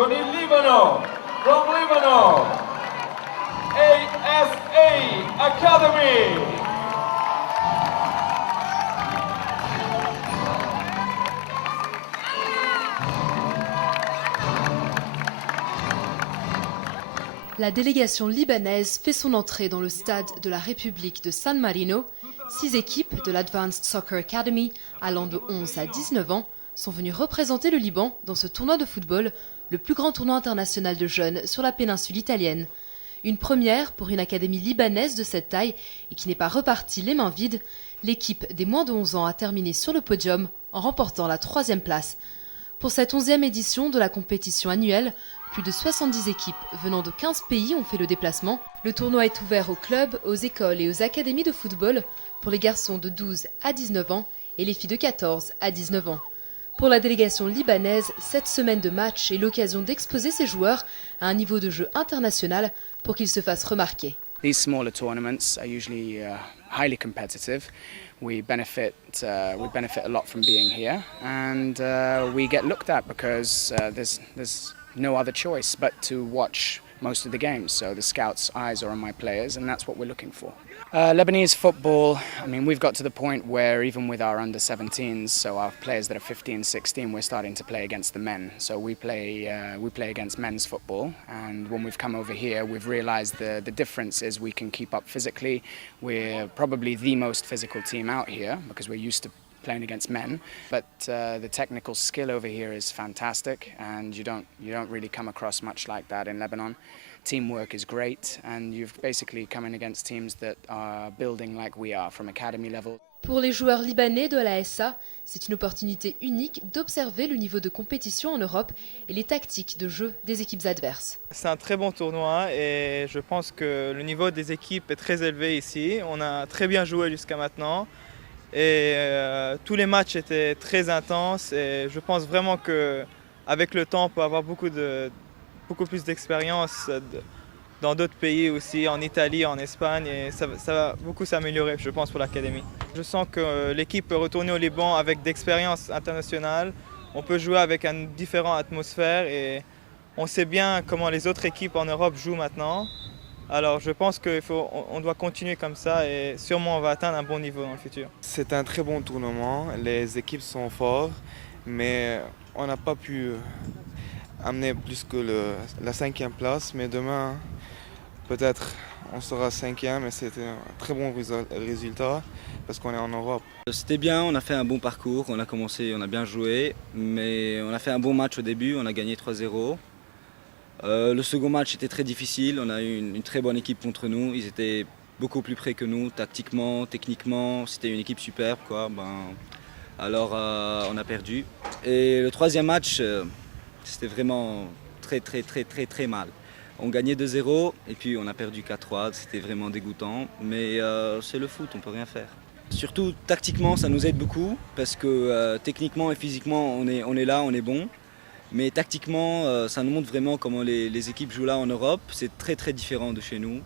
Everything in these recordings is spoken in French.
con il Libano, from Libano, ASA Academy. La délégation libanaise fait son entrée dans le stade de la République de San Marino. 6 équipes de l'Advanced Soccer Academy, allant de 11 à 19 ans, sont venues représenter le Liban dans ce tournoi de football, le plus grand tournoi international de jeunes sur la péninsule italienne. Une première pour une académie libanaise de cette taille et qui n'est pas repartie les mains vides. L'équipe des moins de 11 ans a terminé sur le podium en remportant la 3e place. Pour cette 11e édition de la compétition annuelle, plus de 70 équipes venant de 15 pays ont fait le déplacement. Le tournoi est ouvert aux clubs, aux écoles et aux académies de football pour les garçons de 12 à 19 ans et les filles de 14 à 19 ans. Pour la délégation libanaise, cette semaine de match est l'occasion d'exposer ses joueurs à un niveau de jeu international pour qu'ils se fassent remarquer. These smaller tournaments are usually highly competitive. We benefit a lot from being here, and we get looked at because there's no other choice but to watch most of the games. So the scouts' eyes are on my players, and that's what we're looking for. Lebanese football, I mean, we've got to the point where even with our under-17s, so our players that are 15, 16, we're starting to play against the men. So we play against men's football, and when we've come over here, we've realised the difference is we can keep up physically. We're probably the most physical team out here because we're used to playing against men, but the technical skill over here is fantastic, and you don't really come across much like that in Lebanon. Teamwork is great, and you've basically come in against teams that are building like we are from academy level. Pour les joueurs libanais de la SA, c'est une opportunité unique d'observer le niveau de compétition en Europe et les tactiques de jeu des équipes adverses. C'est un très bon tournoi et je pense que le niveau des équipes est très élevé ici. On a très bien joué jusqu'à maintenant. Et tous les matchs étaient très intenses et je pense vraiment qu'avec le temps on peut avoir beaucoup plus d'expérience dans d'autres pays aussi, en Italie, en Espagne, et ça va beaucoup s'améliorer je pense pour l'académie. Je sens que l'équipe peut retourner au Liban avec d'expérience internationale, on peut jouer avec une différente atmosphère et on sait bien comment les autres équipes en Europe jouent maintenant. Alors je pense qu'on doit continuer comme ça et sûrement on va atteindre un bon niveau dans le futur. C'est un très bon tournoi, les équipes sont fortes, mais on n'a pas pu amener plus que la 5e place. Mais demain, peut-être on sera 5e et c'était un très bon résultat parce qu'on est en Europe. C'était bien, on a fait un bon parcours, on a bien joué, mais on a fait un bon match au début, on a gagné 3-0. Le second match était très difficile, on a eu une très bonne équipe contre nous, ils étaient beaucoup plus près que nous, tactiquement, techniquement, c'était une équipe superbe quoi. Alors on a perdu. Et le 3e match, c'était vraiment très mal. On gagnait 2-0 et puis on a perdu 4-3, c'était vraiment dégoûtant, mais c'est le foot, on peut rien faire. Surtout tactiquement ça nous aide beaucoup parce que techniquement et physiquement on est là, on est bon. Mais tactiquement, ça nous montre vraiment comment les équipes jouent là en Europe. C'est très différent de chez nous.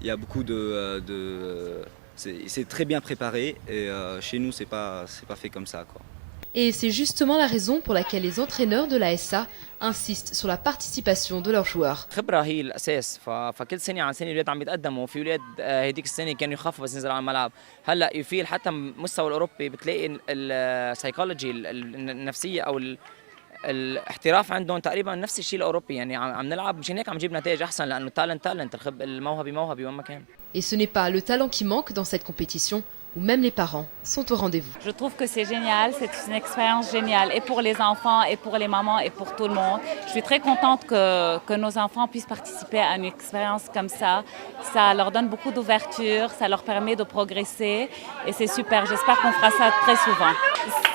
Il y a beaucoup c'est très bien préparé et chez nous, c'est pas fait comme ça, quoi. Et c'est justement la raison pour laquelle les entraîneurs de la SA insistent sur la participation de leurs joueurs. الخبرة هي الأساس فكل سنة عن سنة الولاد عم يتقدموا في ولاد هديك السنة كانوا يخافوا بس ينزلوا على الملعب هلا يفيل حتى المستوى الأوروبي بتلاقي السايكولوجي النفسية أو الاحتراف عندهم تقريبا نفس الشيء الاوروبي يعني عم نلعب مشان هيك عم نجيب نتائج احسن لانه التالنت الموهبه موهبه وين ما كان. Et ce n'est pas le talent qui manque dans cette compétition où même les parents sont au rendez-vous. Je trouve que c'est génial, c'est une expérience géniale et pour les enfants et pour les mamans et pour tout le monde. Je suis très contente que nos enfants puissent participer à une expérience comme ça. Ça leur donne beaucoup d'ouverture, ça leur permet de progresser et c'est super. J'espère qu'on fera ça très souvent.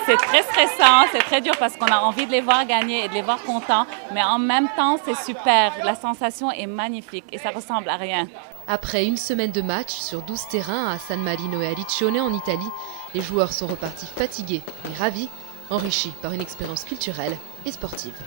C'est très stressant, c'est très dur parce qu'on a envie de les voir gagner et de les voir contents, mais en même temps c'est super. La sensation est magnifique et ça ressemble à rien. Après une semaine de match sur 12 terrains à San Marino et à Riccione en Italie, les joueurs sont repartis fatigués mais ravis, enrichis par une expérience culturelle et sportive.